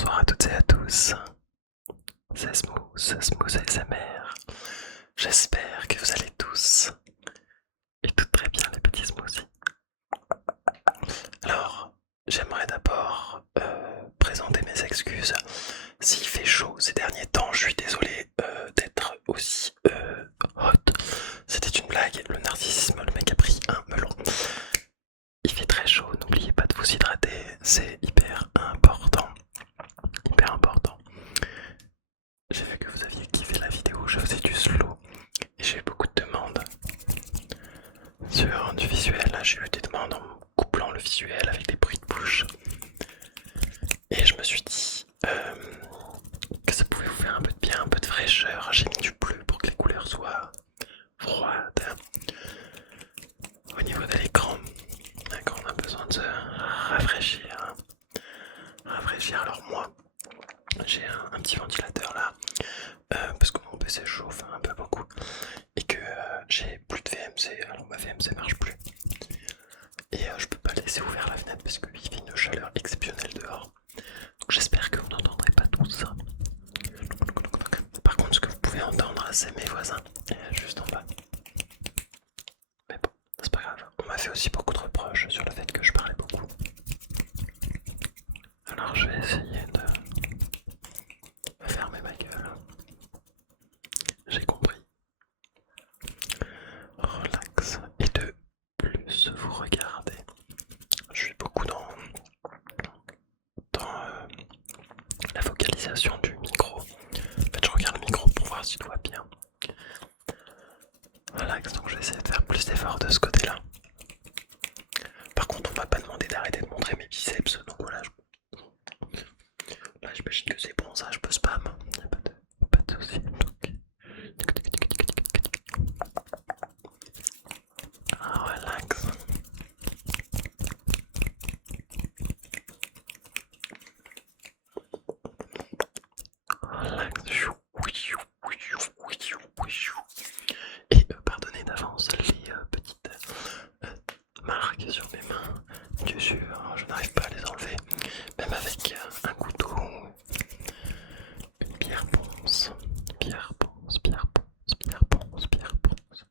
Bonsoir à toutes et à tous, c'est Smooth ASMR. J'espère que vous allez tous et toutes très bien les petits smoothies. Alors, j'aimerais d'abord présenter mes excuses. S'il fait chaud ces derniers temps, je suis désolé d'être aussi hot. C'était une blague, le narcissisme, le mec a pris un melon. Il fait très chaud, n'oubliez pas de vous hydrater, c'est hyper important. Hyper important. J'ai vu que vous aviez kiffé la vidéo, je faisais du slow et j'ai eu beaucoup de demandes sur du visuel. Là, j'ai eu des demandes en couplant le visuel avec des bruits de bouche. Et je me suis dit que ça pouvait vous faire un peu de bien, un peu de fraîcheur. J'ai mis du bleu pour que les couleurs soient froides. Au niveau de l'écran, quand on a besoin de se rafraîchir. Alors moi, j'ai un petit ventilateur là. Parce que mon PC chauffe un peu beaucoup et que j'ai plus de VMC, alors ma VMC marche plus et je peux pas laisser ouvert la fenêtre parce qu'il fait une chaleur exceptionnelle dehors, donc j'espère que vous n'entendrez pas tout ça. Par contre, ce que vous pouvez entendre, c'est mes voisins juste en bas, mais bon, c'est pas grave. On m'a fait aussi beaucoup de reproches sur le fait que je parlais beaucoup, alors je vais essayer de fermer ma gueule. J'ai compris. Relax et de plus vous regardez. Je suis beaucoup dans la focalisation du micro. En fait, je regarde le micro pour voir si tout va bien. Relax, donc je vais essayer de faire plus d'efforts de ce côté-là. Par contre, on m'a pas demandé d'arrêter de montrer mes biceps, donc voilà. Là, j'imagine que c'est bon, ça, je peux spam. Y'a pas de soucis. Relax. Relax. Et pardonnez d'avance les petites marques sur mes mains. Dieu sûr, je n'arrive pas à les enlever. Même avec un couteau, une pierre ponce. Pierre ponce, pierre ponce, pierre ponce, pierre ponce.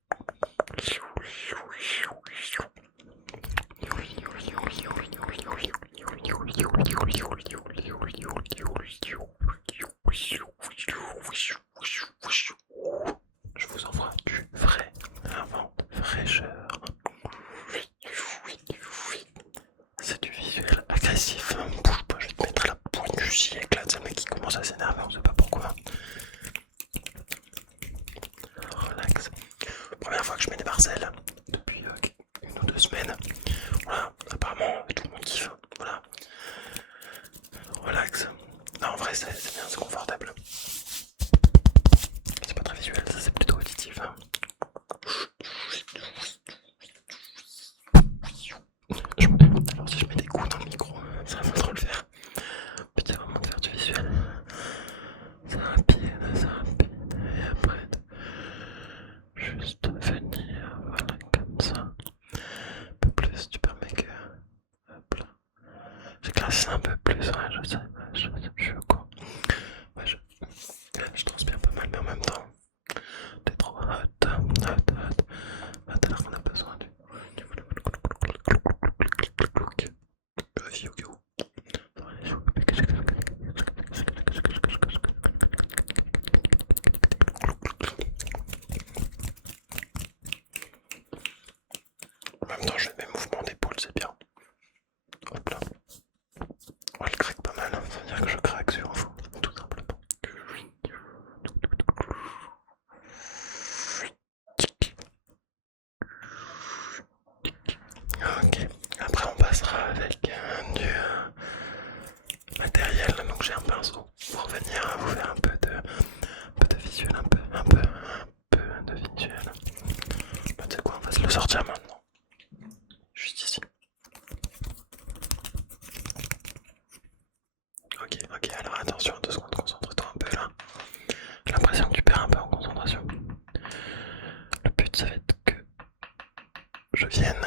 Je vous envoie du vrai, un vent de fraîcheur. C'est du visuel agressif. Bouge pas, je vais te mettre la pointe du siècle. C'est le mec qui commence à s'énerver, on sait pas pourquoi. Relax. Première fois que je mets des parcelles depuis une ou 2 semaines. Voilà, apparemment tout le monde kiffe. Voilà. Relax. Non, en vrai, c'est bien, c'est confortable. C'est pas très visuel, ça c'est plutôt auditif. Alors si je mets des coups dans le micro, ça va pas trop le faire. Petit vraiment de faire du visuel. C'est rapide. Et après juste venir, voilà, comme ça. Un peu plus, tu permets que... Hop là. J'ai classé un peu plus, ouais, je sais, je suis au courant. Ouais, je transpire pas mal, mais en même temps, t'es trop hot, alors qu'on a besoin du... En même temps, je fais mes mouvements d'épaule, c'est bien. Hop là. Ouais, elle craque pas mal, ça veut dire que je craque sur vous, tout simplement. Ok, après on passera avec du matériel, donc j'ai un pinceau pour venir vous faire un peu de visuel, un peu de visuel. Bah, tu sais quoi, on va se le sortir maintenant. Juste ici. Ok, alors attention, 2 secondes, concentre-toi un peu là. J'ai l'impression que tu perds un peu en concentration. Le but, ça va être que je vienne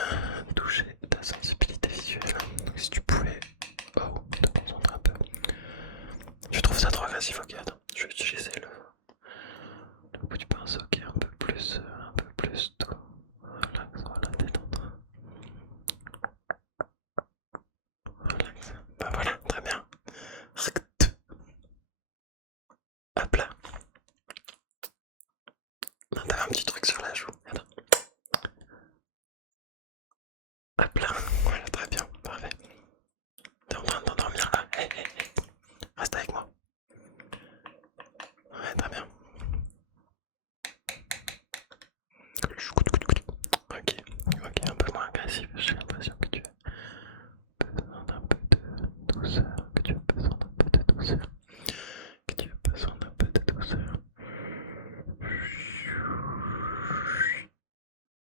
toucher ta sensibilité visuelle. Donc si tu pouvais te concentrer un peu. agressif. Ok, attends, je vais utiliser le bout du pinceau qui est un peu plus doux. Relax, voilà, détendre. Relax. Bah voilà, très bien. Hop là. T'avais un petit truc sur la joue. Attends. Hop là. Voilà, très bien. Parfait. T'es en train de t'endormir là. Hey, hey, hey. Reste avec moi. Ouais, très bien. Ok, ok, un peu moins agressif. J'ai l'impression que tu as besoin d'un peu de douceur. Que tu as besoin d'un peu de douceur. Que tu as besoin d'un peu de douceur.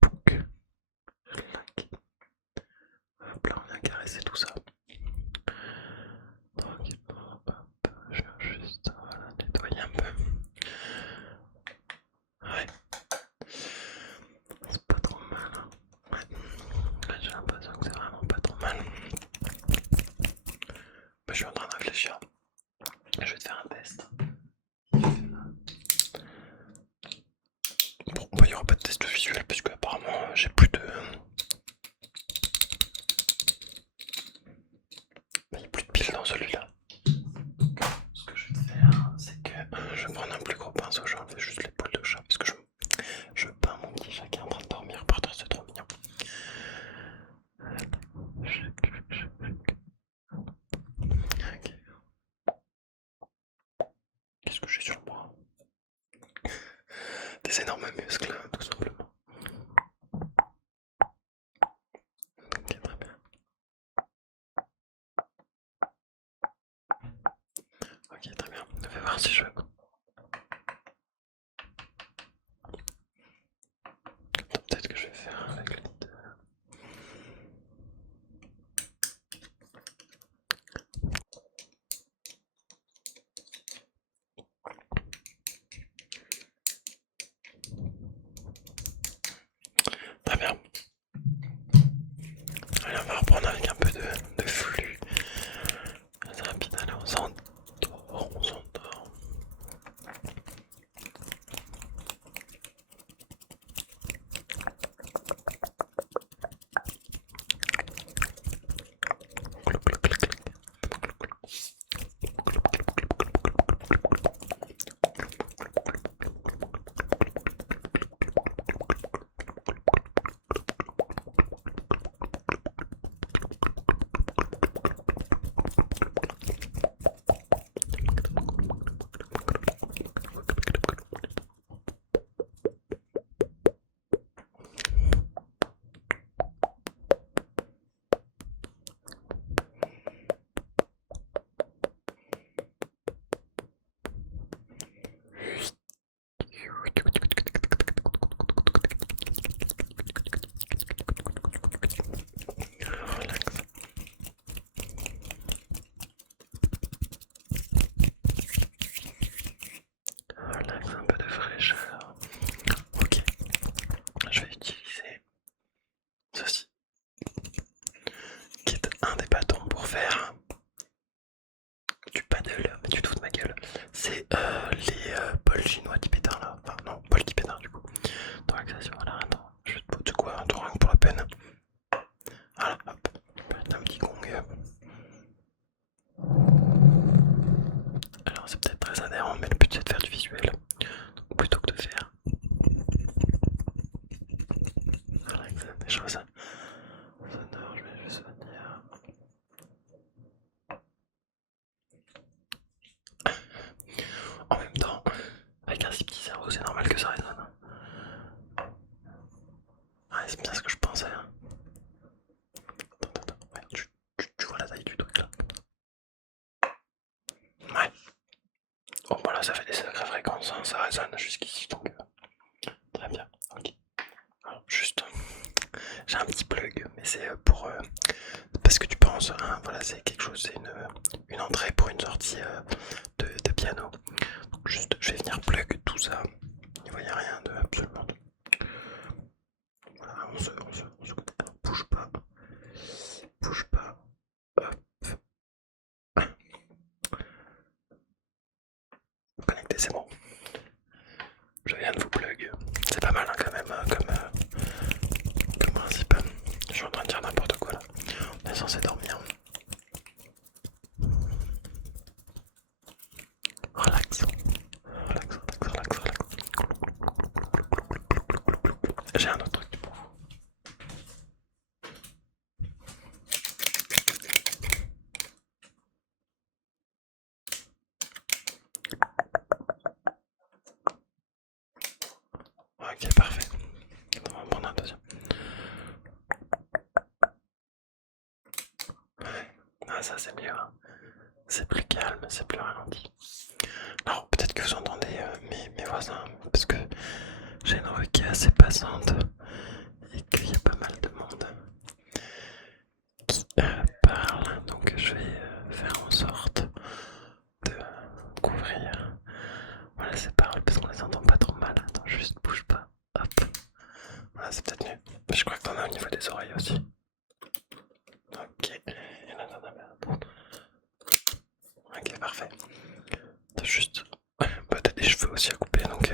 Pouc. Hop là, on a caressé tout ça. Tranquillement, hop, je viens juste voilà, nettoyer un peu. Ouais, c'est pas trop mal. Hein. Ouais, j'ai l'impression que c'est vraiment pas trop mal. Bah, je suis en train de réfléchir. Je vais te faire un test. Bon, bah, il n'y aura pas de test visuel puisque apparemment j'ai plus de. Il n'y a plus de piles dans celui-là. Ce que je vais te faire, c'est que je vais prendre un plus gros pinceau, je vais enlever juste les poils de chat parce que je peins mon petit chat qui est en train de dormir par terre, c'est trop mignon. Ok. Qu'est-ce que j'ai sur le bras? Des énormes muscles, tout simplement. Ok, très bien. Ok, très bien. Je vais voir si je. Peut-être que je vais faire avec les deux. Très bien. Allez, on va reprendre avec un peu de flux. C'est rapide, allez, on s'endort, on s'endort. Relax. Relax, un peu de fraîcheur. Ok, je vais utiliser ceci, qui est un des bâtons pour faire du paddle. Mais tu te fous de ma gueule. C'est les bols chinois tibétains là. Enfin, non, bols tibétains du coup. Dans l'axation, voilà, attends. Je te pose quoi, un torrent pour la peine. Voilà, hop. Un petit gong. Alors, c'est peut-être très adhérent, mais le but c'est de faire du visuel. Donc, plutôt que de faire. Voilà, des choses sonores, je vais juste venir. En même temps, avec un si petit cerveau, c'est normal que ça résonne. Ouais, c'est bien ce que je pensais. Hein. Attends, ouais, tu vois la taille du truc là. Ouais. Oh, voilà, ça fait des sacrées fréquences, hein. Ça résonne jusqu'ici, donc très bien. Ok. Alors, juste, j'ai un petit plug, mais c'est pour. Parce que tu penses, hein, voilà, c'est quelque chose, c'est une entrée pour une sortie de piano. Donc, juste, je vais venir plug tout ça. Il n'y a rien de absolument. Voilà, on se connaît. Bouge pas. Bouge pas. Hop. connecté, c'est bon. Je viens de vous plug. C'est pas mal hein, quand même comme principe. Je suis en train de dire n'importe quoi là. On est censé dormir. Relax. Relax, relax, relax, relax. J'ai un autre truc pour vous. Ok, parfait. On va en prendre un deuxième. Ouais. Ah, ça c'est mieux. Hein. C'est plus calme, c'est plus ralenti. Alors, peut-être que vous entendez mes voisins, parce que j'ai une rue qui est assez passante et qu'il y a pas mal de monde qui parle. Donc, je vais faire en sorte de couvrir. Voilà, ces paroles parce qu'on les entend pas trop mal. Attends, juste bouge pas. Hop. Voilà, c'est peut-être mieux. Mais je crois que t'en as au niveau des oreilles aussi. Ok. Et là, t'en as un. Ok, parfait. T'as juste. Bah, t'as des cheveux aussi à couper donc.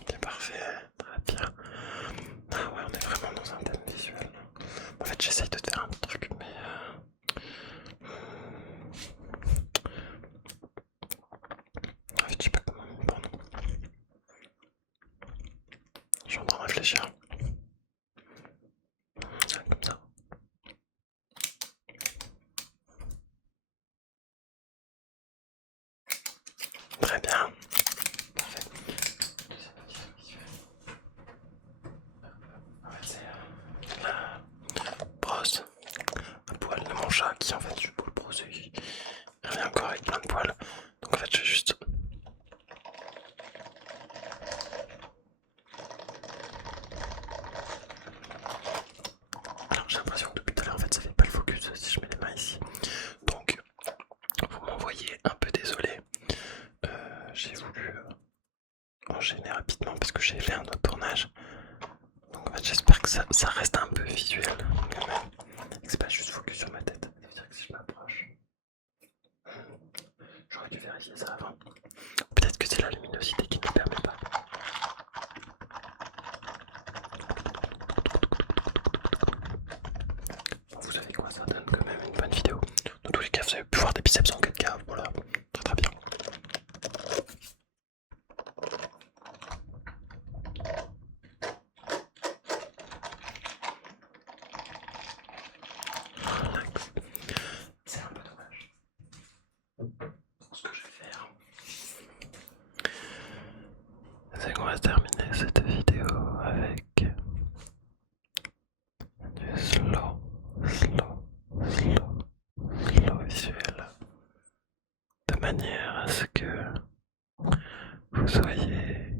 Ok, parfait. Très bien. Ah ouais, on est vraiment dans un thème visuel. En fait, j'essaye de te faire un truc, mais. En fait, je sais pas comment m'y prendre. Je suis en train de réfléchir. Comme ça. Très bien. Parfait. En fait, c'est la brosse à poil de mon chat qui, en fait, je peux le brosser. Il revient encore avec plein de poils. Donc, en fait, je vais juste. Alors, j'ai l'impression que depuis tout à l'heure, en fait, ça fait pas le focus si je mets les mains ici. Donc, vous m'envoyez un peu désolé. J'ai voulu enchaîner rapidement parce que j'ai fait un autre tournage. Donc en fait j'espère que ça reste un peu visuel quand même. Et que c'est pas juste focus sur ma tête. Ça veut dire que si je m'approche, j'aurais dû vérifier ça avant. Peut-être que c'est la luminosité qui ne me permet pas. Bon, vous savez quoi, ça donne quand même une bonne vidéo. Dans tous les cas, vous avez pu voir des biceps en 4K. Voilà, très très bien. Relax. C'est un peu dommage. Ce que je vais faire, c'est qu'on va terminer cette vidéo avec du slow visuel. De manière à ce que vous soyez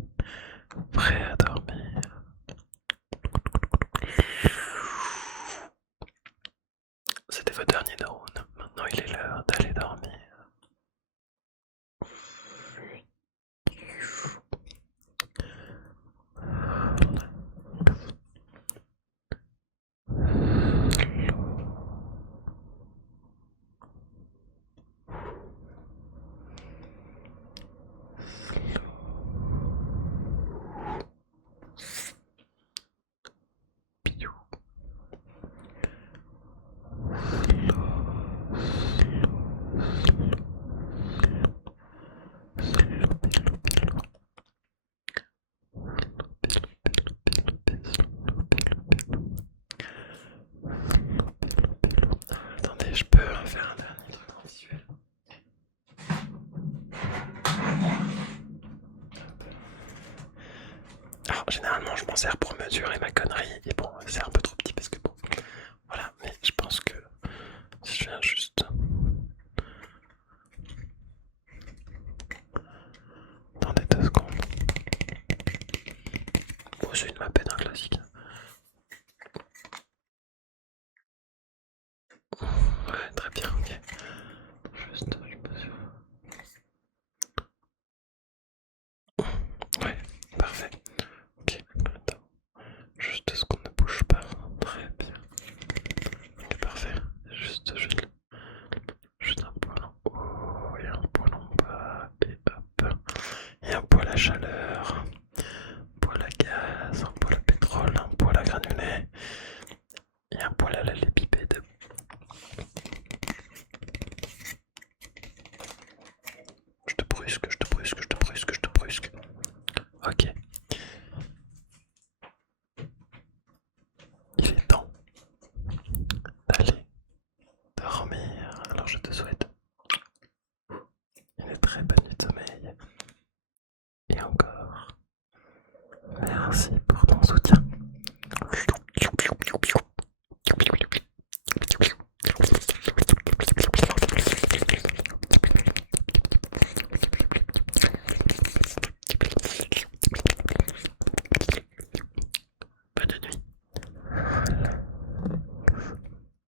prêt à dormir. C'était votre dernier neurone. Maintenant il est l'heure d'aller dormir. Attendez, je peux faire un dernier truc en visuel. Alors généralement je m'en sers pour mesurer ma connerie et bon c'est un peu trop petit parce que bon voilà mais je pense que si je viens juste. Attendez 2 secondes. Bon c'est une mapette un classique. Ouais très bien ok. Juste je suis pas sûr. Ouais parfait. Ok. à chaleur, un poêle à gaz, un poêle à pétrole, un poêle à granulés et un poêle à la lépipède. Je te brusque, je te brusque, je te brusque, je te brusque. Ok. Il est temps d'aller dormir. Alors je te souhaite une très bonne nuit de sommeil. Et encore, merci pour ton soutien.